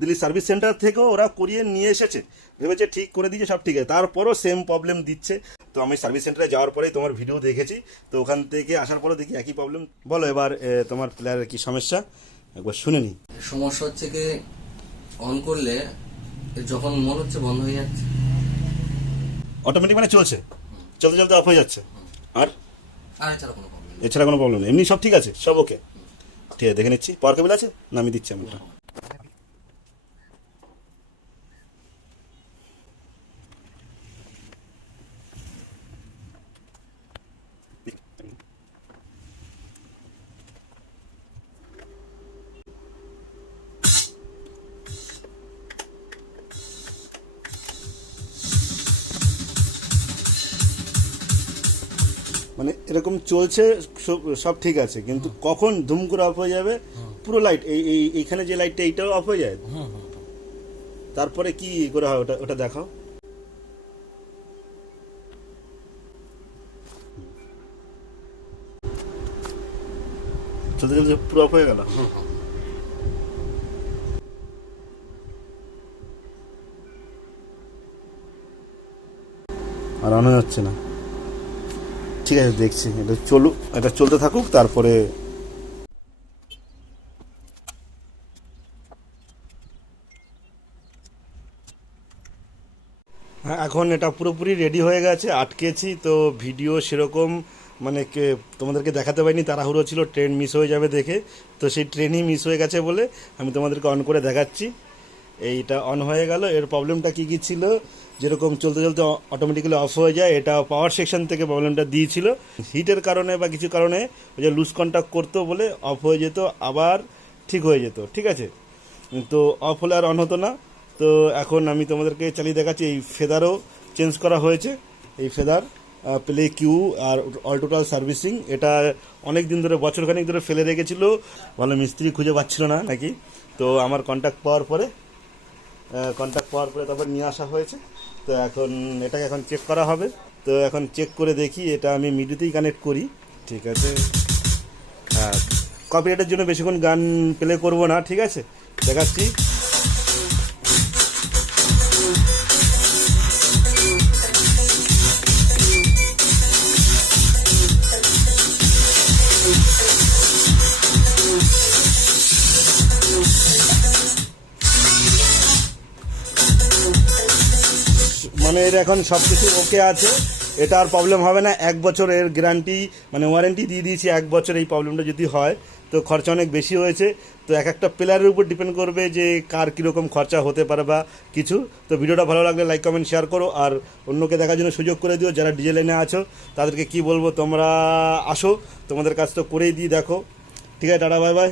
Delhi service centre থেকেও ওরা করিয়ে নিয়ে এসেছে, ভেবেছে ঠিক করে দিয়েছে, সব ঠিক আছে, তারপরও সেম প্রবলেম দিচ্ছে। তো আমি সার্ভিস সেন্টারে যাওয়ার পরেই তোমার ভিডিও দেখেছি, তো ওখান থেকে আসার পরেও দেখি একই প্রবলেম। বলো এবার তোমার প্লেয়ারের কি সমস্যা একবার শুনে নিই। সমস্যা হচ্ছে কি, অন করলে যখন মনে হচ্ছে বন্ধ হয়ে যাচ্ছে, অটোমেটিক মানে চলছে, চলতে চলতে অফ হয়ে যাচ্ছে, আর এছাড়া কোনো প্রবলেম নেই। এছাড়া কোনো প্রবলেম নেই, এমনি সব ঠিক আছে, সব ওকে। ঠিক আছে, দেখে নিচ্ছি। পাওয়ার কেবল আছে না, আমি দিচ্ছি আমি ওটা। মানে এরকম চলছে, সব ঠিক আছে, কিন্তু কখন ধুম করে অফ হয়ে যাবে পুরো লাইট, এইখানে যে লাইটটা এইটাও অফ হয়ে যায়, তারপরে কি করে হয় ওটা ওটা দেখাও। চলতে চলতে পুরো অফ হয়ে গেল, আর অন হচ্ছে না। ঠিক আছে, দেখছি, এটা চলুক, এটা চলতে থাকুক, তারপরে হ্যাঁ এখন এটা পুরোপুরি রেডি হয়ে গেছে, আটকেছি তো ভিডিও সেরকম মানে তোমাদেরকে দেখাতে পারিনি, তাড়াহুড়ো ছিল, ট্রেন মিস হয়ে যাবে দেখে, তো সেই ট্রেনই মিস হয়ে গেছে বলে আমি তোমাদেরকে অন করে দেখাচ্ছি। এইটা অন হয়ে গেল। এর প্রবলেমটা কী কী ছিল, যেরকম চলতে চলতে অটোমেটিক্যালি অফ হয়ে যায়, এটা পাওয়ার সেকশন থেকে প্রবলেমটা দিয়েছিল, হিটের কারণে বা কিছু কারণে ওই যে লুজ কন্ট্যাক্ট করতো বলে অফ হয়ে যেত, আবার ঠিক হয়ে যেত, ঠিক আছে। তো অফ হলে আর অন হতো না। তো এখন আমি তোমাদেরকে চালিয়ে দেখাচ্ছি। এই ফেদারও চেঞ্জ করা হয়েছে, এই feather play Q R all total servicing, এটা অনেক দিন ধরে, বছরখানেক ধরে ফেলে রেখেছিল, ভালো মিস্ত্রি খুঁজে পাচ্ছিল না নাকি, তো আমার কন্ট্যাক্ট পাওয়ার পরে তারপর নিয়ে আসা হয়েছে। তো এখন এটাকে এখন চেক করা হবে, তো এখন চেক করে দেখি, এটা আমি মিডিতেই কানেক্ট করি, ঠিক আছে। হ্যাঁ, কপিরাইটের জন্য বেশিক্ষণ গান প্লে করবো না, ঠিক আছে, দেখাচ্ছি। মানে এর এখন সব কিছু ওকে আছে, এটা আর প্রবলেম হবে না। 1 বছরের গ্যারান্টি মানে ওয়ারেন্টি দিয়ে দিয়েছি, 1 বছর। এই প্রবলেমটা যদি হয় তো খরচা অনেক বেশি হয়েছে, তো এক একটা প্লেয়ারের উপর ডিপেন্ড করবে যে কার কীরকম খরচা হতে পারে বা কিছু। তো ভিডিওটা ভালো লাগলে লাইক কমেন্ট শেয়ার করো, আর অন্যকে দেখার জন্য সুযোগ করে দিও। যারা ডিজে লাইনে আছো তাদেরকে কি বলবো, তোমরা আসো, তোমাদের কাজ তো করেই দিই, দেখো। ঠিক আছে, টাটা, বাই বাই।